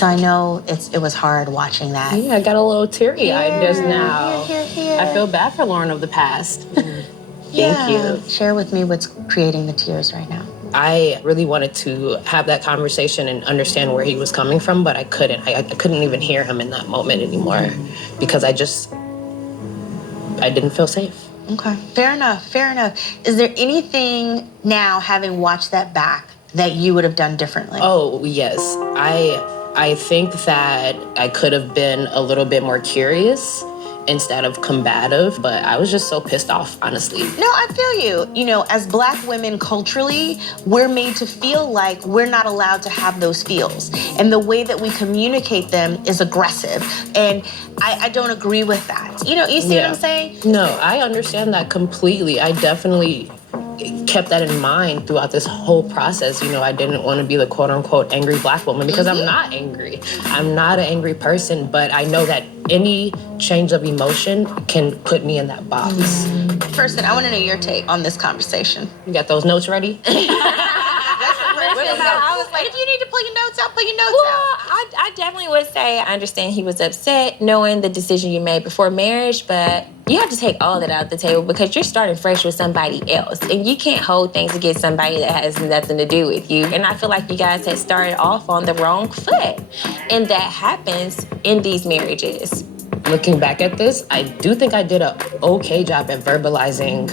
So I know it was hard watching that. Yeah, I got a little teary-eyed just now. Here. I feel bad for Lauren of the past. Thank you. Share with me what's creating the tears right now. I really wanted to have that conversation and understand where he was coming from, but I couldn't. I couldn't even hear him in that moment anymore because I didn't feel safe. Okay, fair enough. Is there anything now, having watched that back, that you would have done differently? Oh, yes. I think that I could have been a little bit more curious instead of combative, but I was just so pissed off, honestly. No, I feel you. You know, as Black women culturally, we're made to feel like we're not allowed to have those feels. And the way that we communicate them is aggressive. And I don't agree with that. You see what I'm saying? No, I understand that completely. I definitely kept that in mind throughout this whole process. I didn't want to be the quote-unquote angry Black woman because I'm not angry. I'm not an angry person, but I know that any change of emotion can put me in that box. Person, I want to know your take on this conversation. You got those notes ready? I was like, if you need to pull your notes out, pull your notes out. I definitely would say I understand he was upset knowing the decision you made before marriage, but you have to take all that out the table because you're starting fresh with somebody else, and you can't hold things against somebody that has nothing to do with you. And I feel like you guys had started off on the wrong foot, and that happens in these marriages. Looking back at this, I do think I did an okay job at verbalizing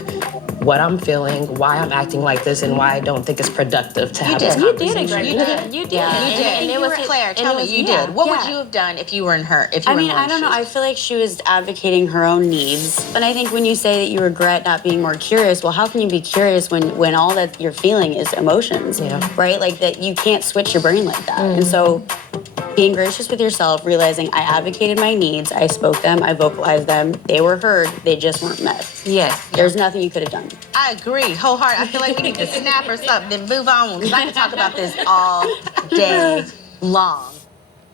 what I'm feeling, why I'm acting like this, and why I don't think it's productive to have this conversation. You did. And it was Claire. Tell me, you did. What would you have done if you were in her? I don't know. I feel like she was advocating her own needs. And I think when you say that you regret not being more curious, well, how can you be curious when all that you're feeling is emotions, right? Like that you can't switch your brain like that. And so being gracious with yourself, realizing I advocated my needs, I spoke them, I vocalized them, they were heard, they just weren't met. Yes. There's nothing you could have done. I agree, wholeheartedly. I feel like we need to snap or something and move on, because I can talk about this all day long.